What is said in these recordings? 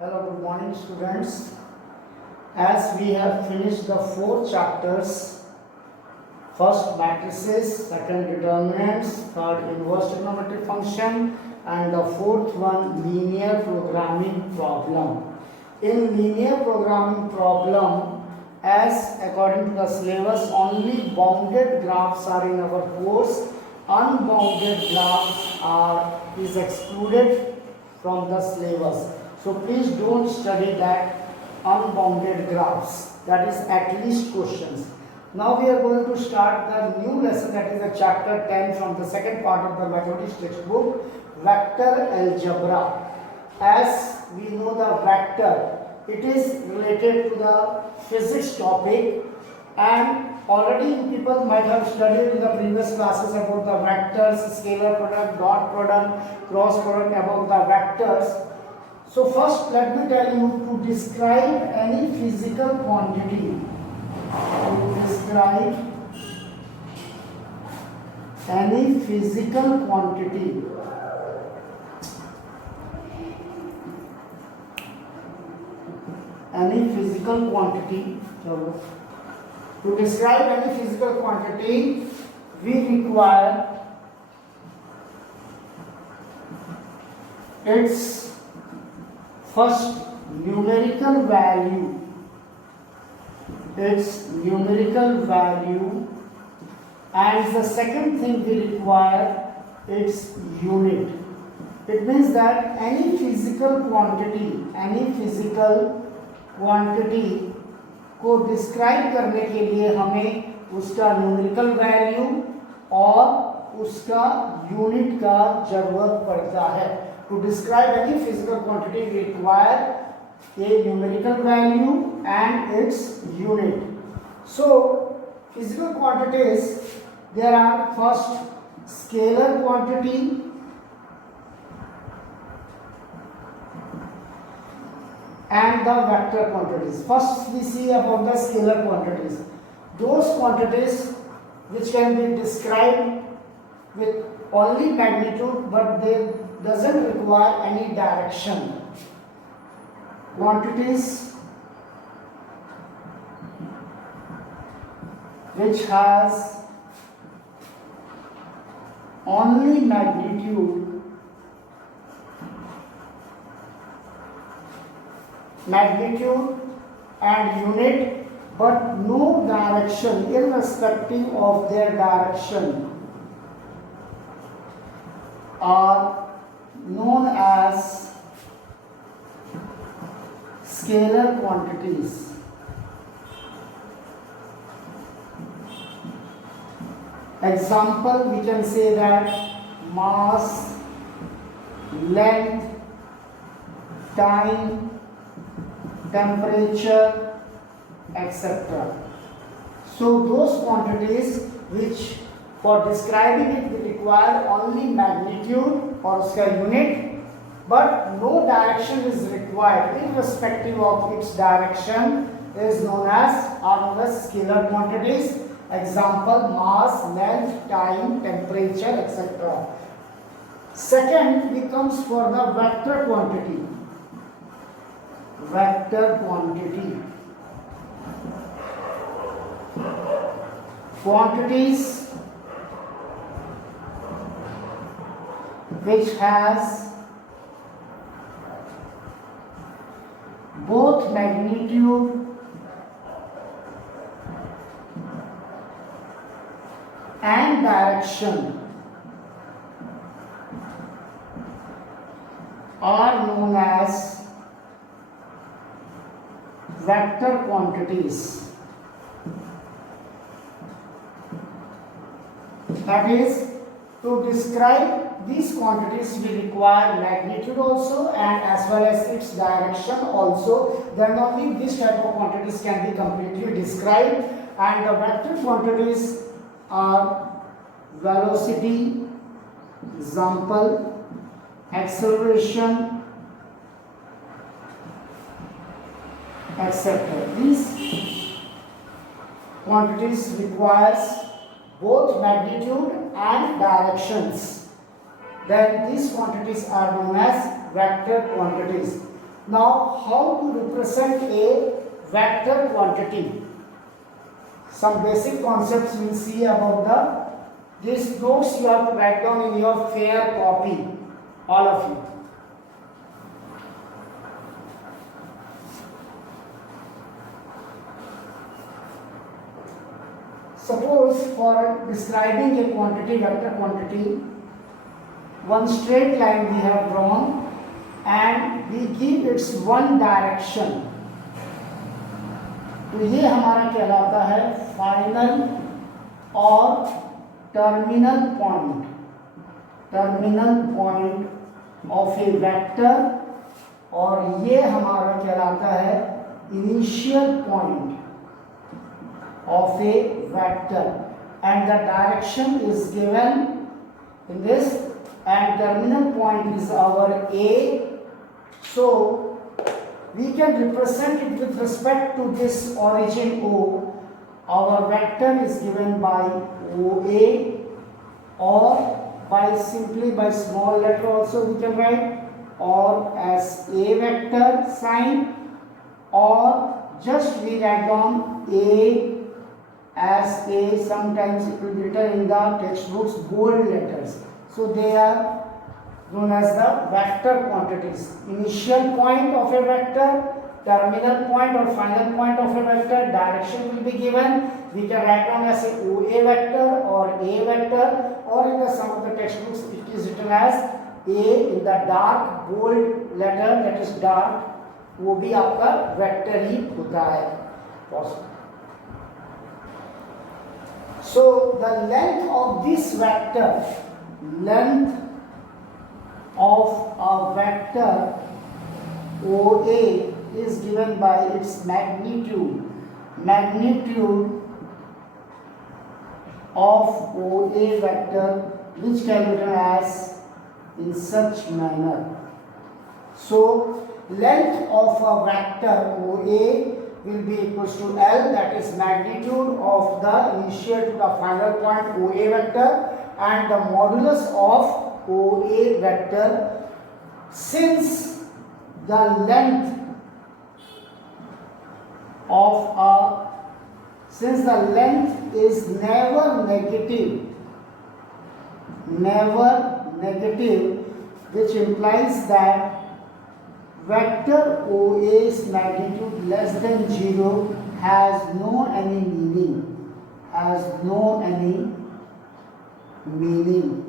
Hello, good morning students. As we have finished the 4 chapters, first matrices, second determinants, third inverse trigonometric function, and the fourth one linear programming problem. In linear programming problem, as according to the syllabus, only bounded graphs are in our course. Unbounded graphs is excluded from the syllabus. So please don't study that unbounded graphs. That is at least questions. Now we are going to start the new lesson, that is the chapter 10 from the second part of the mathematics textbook, vector algebra. As we know the vector, it is related to the physics topic, and already people might have studied in the previous classes about the vectors, scalar product, dot product, cross product, about the vectors. So first let me tell you, to describe any physical quantity, to describe any physical quantity, to describe any physical quantity, we require its first numerical value, and the second thing we require its unit. It means that any physical quantity को describe करने के लिए हमें उसका numerical value और उसका unit का जरूरत पड़ता है. To describe any physical quantity, we require a numerical value and its unit. So, physical quantities, there are first scalar quantity, and the vector quantities. First, we see about the scalar quantities. Those quantities which can be described with only magnitude, but they doesn't require any direction. Quantities which has only magnitude and unit, but no direction, irrespective of their direction, are known as scalar quantities. Example, we can say that mass, length, time, temperature, etc. So those quantities which for describing it we require only magnitude or उसका unit, but no direction is required, irrespective of its direction, are known as scalar quantities. Example, mass, length, time, temperature, etc. Second becomes for the vector quantity. Quantities which has both magnitude and direction are known as vector quantities. That is, to describe these quantities we require magnitude also and as well as its direction also. Then only this type of quantities can be completely described. And the vector quantities are velocity, example, acceleration, etc. These quantities requires both magnitude and directions. Then these quantities are known as vector quantities. Now, how to represent a vector quantity? Some basic concepts we will see about these notes you have to write down in your fair copy, all of you. Suppose for describing a quantity, vector quantity, one straight line we have drawn and we give its one direction. तो ये हमारा कहलाता है final और terminal point of A vector, और ये हमारा कहलाता है initial point of a vector, and the direction is given in this, and terminal point is our A. So we can represent it with respect to this origin O. Our vector is given by OA, or by simply by small letter also we can write, or as A vector sign, or just we write down A as A. Sometimes it will be written in the textbooks bold letters. So they are known as the vector quantities. Initial point of a vector, terminal point or final point of a vector, direction will be given. We can write down as a OA vector or A vector, or in the some of the textbooks it is written as A in the dark bold letter, that is dark. वो भी आपका vector ही होता है. So the length of this vector, length of a vector OA is given by its magnitude. Magnitude of OA vector, which can be written as in such manner. So length of a vector OA will be equals to L, that is magnitude of the initial to the final point OA vector, and the modulus of OA vector. Since the length is never negative, which implies that vector OA's magnitude less than 0 has no any meaning.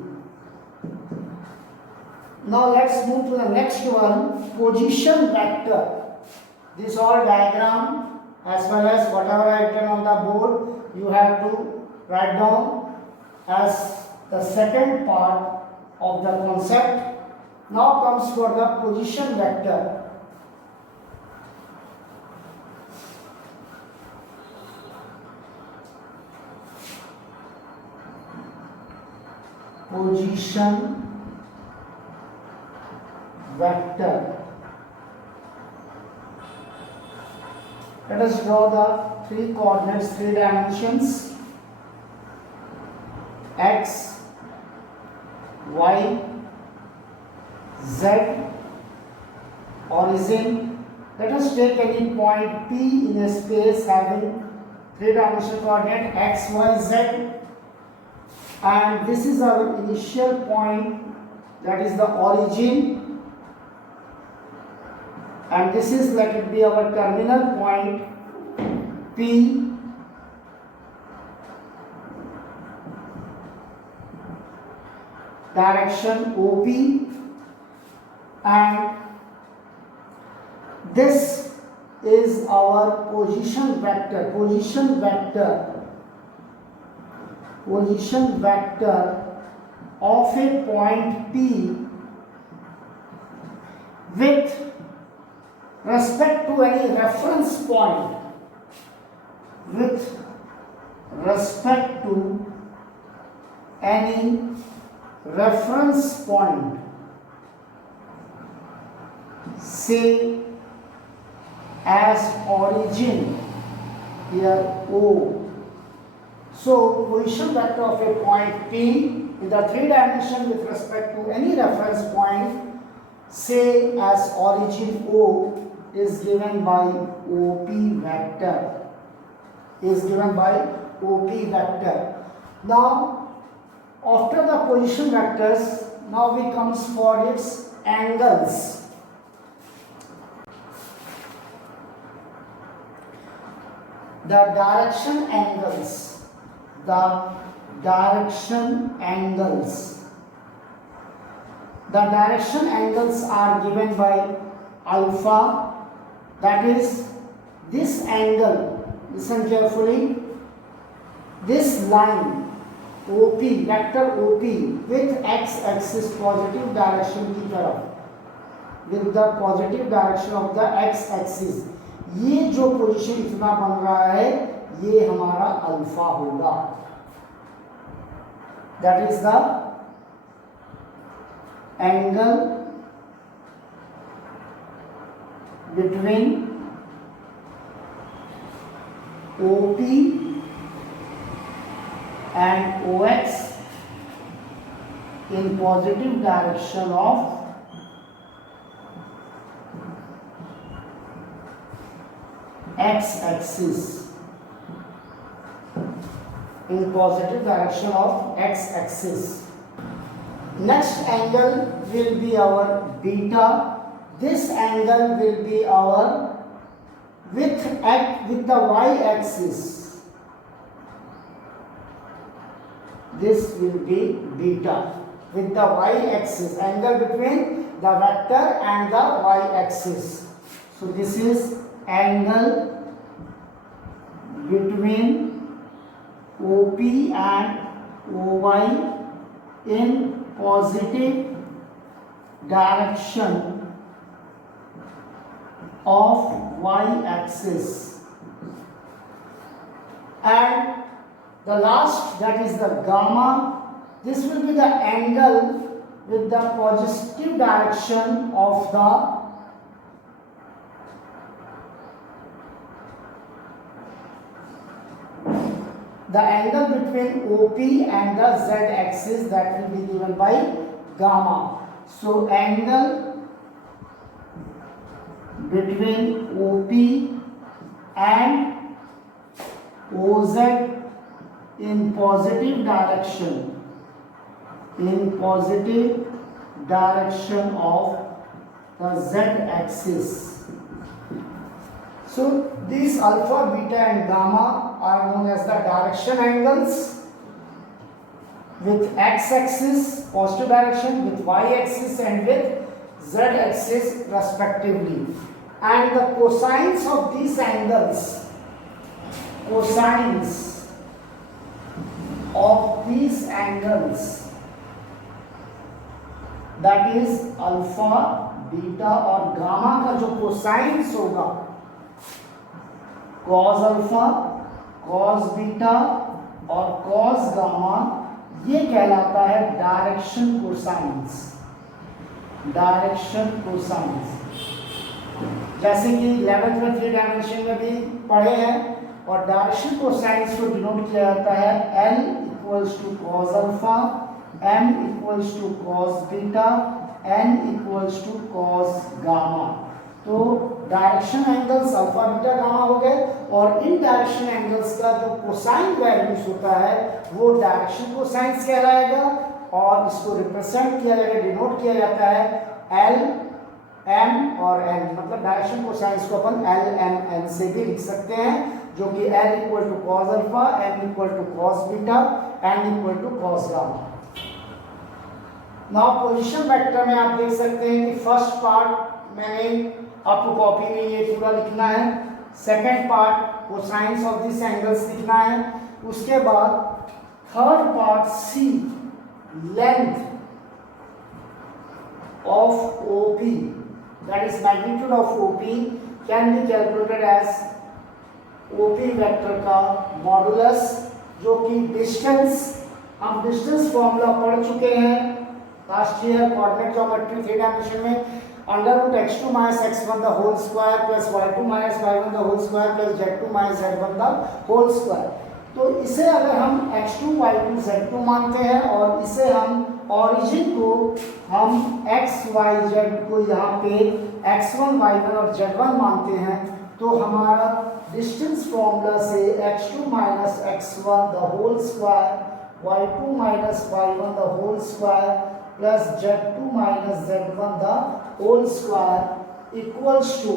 Now let's move to the next one, position vector. This all diagram as well as whatever I written on the board, you have to write down as the second part of the concept. Now comes for the position vector. Position vector. Let us draw the three coordinates, 3 dimensions, x, y, z, origin. Let us take any point P in a space having 3-dimensional coordinate x, y, z, and this is our initial point, that is the origin, and this is, let it be our terminal point P, direction OP, and this is our position vector. Position vector of a point P with respect to any reference point. With respect to any reference point, say as origin here O. So position vector of a point P in the 3 dimension with respect to any reference point, say as origin O, is given by OP vector. Is given by OP vector. Now, after the position vectors, now we comes for its angles. The direction angles. The direction angles. The direction angles are given by alpha, that is this angle, listen carefully, this line OP, vector OP with x axis positive direction की तरफ, with the positive direction of the x axis, ये जो position इतना बन रहा है ये हमारा अल्फा होगा. That is the angle between OP and OX in positive direction of x axis. In positive direction of x axis. Next angle will be our beta. This angle will be our with the y axis. This will be beta with the y axis, angle between the vector and the y axis. So this is angle between OP and OY in positive direction of y axis. And the last, that is the gamma, this will be the angle with the positive direction of the angle between OP and the z axis, that will be given by gamma. So angle between OP and OZ in positive direction of the z axis. So these alpha, beta and gamma are known as the direction angles with x-axis positive direction, with y-axis and with z-axis respectively. And the cosines of these angles, that is alpha, beta और gamma का जो cosines होगा, cos alpha, cos beta और cos gamma, ये कहलाता है direction cosines. जैसे कि 11th में 3 डायमेंशन में भी पढ़े हैं. और डायरेक्शन कोसाइंस को डिनोट किया जाता है L equals to cos alpha, M equals to cos beta, N equals to cos gamma. तो direction angles alpha, beta, gamma हो गए. और इन डायरेक्शन एंगल्स का जो कोसाइन वैल्यूज होता है वो डायरेक्शन कोसाइंस कहलाएगा. और इसको रिप्रेजेंट किया जाएगा, डिनोट किया जाता है L, M और N. मतलब डायरेक्शन कोसाइंस को अपन L, M, N से भी लिख सकते हैं, जो कि L equal to cos alpha, M equal to cos beta, N equal to cos gamma. Now position vector में आप देख सकते हैं कि फर्स्ट पार्ट मैंने आपको कॉपी में ये पूरा लिखना है. Second part cosines of this angles लिखना है. उसके बाद third part C, length of OP, that is magnitude of OP can be calculated as OP vector का मॉडुलस, जो कि डिस्टेंस, हम डिस्टेंस फॉर्मूला पढ़ चुके हैं last year coordinate geometry 3 dimension में. Under root x2 minus x1 the whole square plus y2 minus y1 the whole square plus z2 minus z1 the whole square. तो इसे अगर हम x2 y2 z2 मानते हैं और इसे हम ओरिजिन को हम x y z को यहाँ पे x1 y1 और z1 मानते हैं तो हमारा डिस्टेंस फॉर्मूला से x2 minus x1 the whole square, y2 minus y1 the whole square plus z2 minus z1 the whole square equals to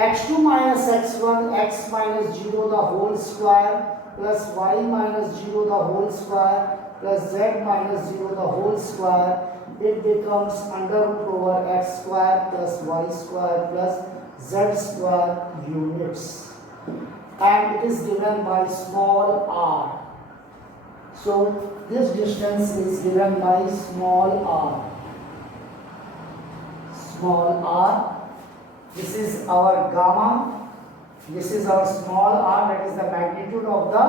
x2 minus x1 x minus 0 the whole square plus y minus 0 the whole square plus z minus 0 the whole square. It becomes under root over x square plus y square plus z square units, and it is given by small r. So this distance is given by small r. Small r. This is our gamma, this is our small r, that is the magnitude of the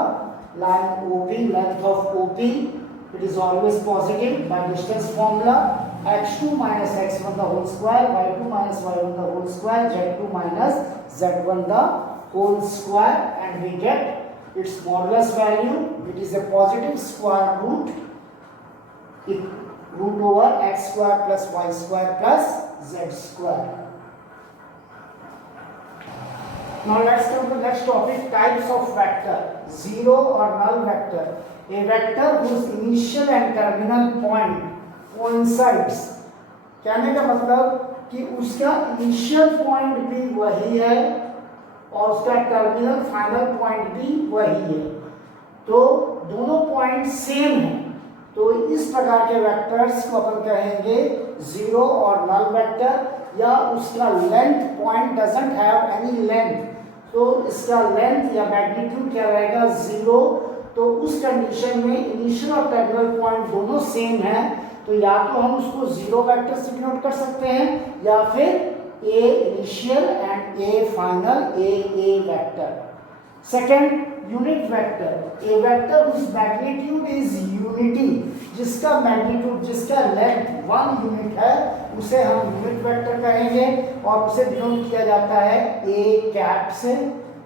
line OP, length of OP. It is always positive by distance formula. x2 minus x1 the whole square, y2 minus y1 the whole square, z2 minus z1 the whole square, and we get its modulus value. It is a positive square root, root over x square plus y square plus z square. Now let's come to the next topic, types of vector. Zero or null vector. A vector whose initial and terminal point coincides. कहने का मतलब कि उसका initial point भी वही है और उसका टर्मिनल फाइनल पॉइंट भी वही है, तो दोनों पॉइंट सेम है, तो इस प्रकार के वेक्टर्स को अपन कहेंगे जीरो और नल वेक्टर, या उसका length point doesn't have any length, तो इसका लेंथ या मैग्नीट्यूड क्या रहेगा, जीरो। तो उस कंडीशन में इनिशियल और टर्मिनल पॉइंट दोनों सेम है, तो या तो हम उसको जीरो वेक्टर से डिनोट कर सकते हैं या फिर a initial and a final, a vector. Second, unit vector, a vector whose magnitude is unity, जिसका मैग्नीट्यूड, जिसका लेंथ 1 यूनिट है, उसे हम यूनिट वेक्टर कहेंगे और उसे डिनोट किया जाता है ए कैप से,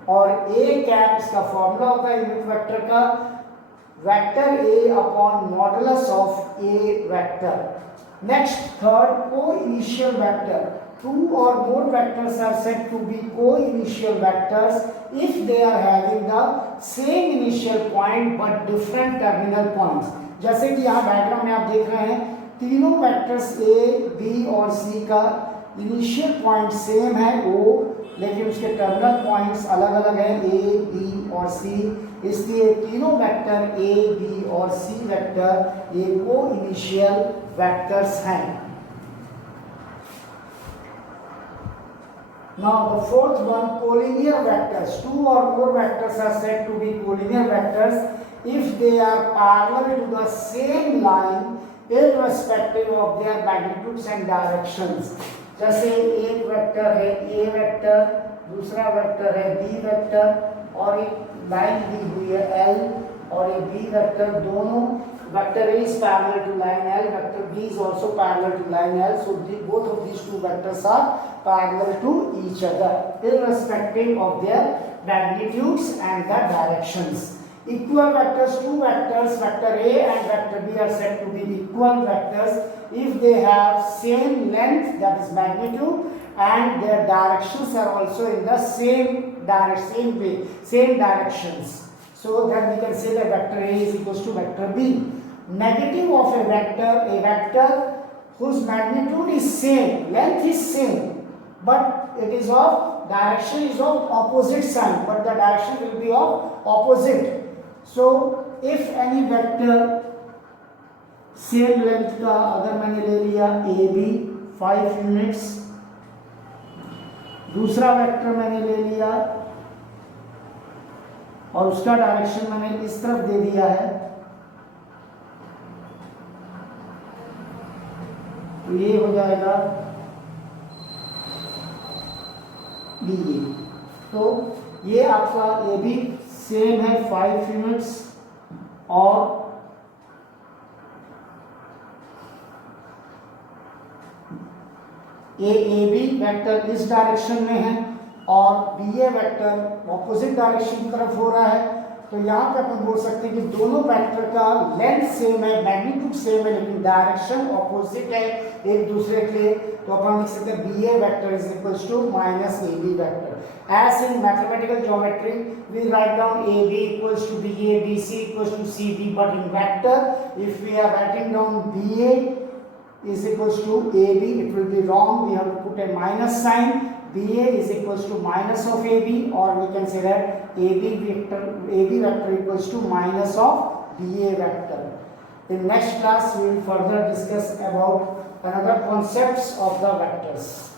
और ए कैप इसका फॉर्मूला होता है यूनिट वेक्टर का, vector A upon modulus of A vector. Next, third, coinitial vector. Two or more vectors are said to be co-initial vectors if they are having the same initial point but different terminal points. जैसे कि यहाँ diagram में आप देख रहे हैं, तीनों vectors A, B और C का इनिशियल पॉइंट सेम है O, लेकिन उसके टर्मिनल पॉइंट्स अलग अलग हैं A, B और C, इसलिए तीनों वेक्टर A, B और C वेक्टर ये को-इनिशियल वेक्टर्स हैं। Now the fourth one, collinear vectors. Two or more vectors are said to be collinear vectors if they are parallel to the same line irrespective of their magnitudes and directions. जैसे एक vector है A vector, दूसरा vector है B vector और एक line दी हुई है L और एक B वेक्टर, दोनों vector A is parallel to line L, vector B is also parallel to line L, so both of these two vectors are parallel to each other irrespective of their magnitudes and the directions. Equal vectors, two vectors, vector A and vector B are said to be equal vectors if they have same length, that is magnitude, and their directions are also in the same way, same directions. So then we can say that vector A is equals to vector B. Negative of a vector whose magnitude is same, length is same, but it is of direction is of opposite sign, but the direction will be of opposite. So if any vector same length का अगर मैंने ले लिया AB 5 units, दूसरा vector मैंने ले लिया और उसका डायरेक्शन मैंने इस तरफ दे दिया है, तो ये हो जाएगा BA। तो ये आपका AB सेम है 5 यूनिट्स और AB वेक्टर इस डायरेक्शन में है और BA वेक्टर ऑपोजिट डायरेक्शन की तरफ हो रहा है, तो यहाँ पे अपन बोल सकते हैं कि दोनों वेक्टर का लेंथ सेम है, मैग्नीट्यूड सेम है, लेकिन डायरेक्शन ऑपोजिट है एक दूसरे के, तो अपन लिख सकते हैं BA vector is equals to minus AB vector. As in mathematical geometry, we write down AB equals to BA, BC equals to CD, but in vector, if we are writing down BA is equals to AB, it will be wrong. We have to put a minus sign. BA is equals to minus of AB, or we can say that AB vector equals to minus of BA vector. In next class, we will further discuss about another concepts of the vectors.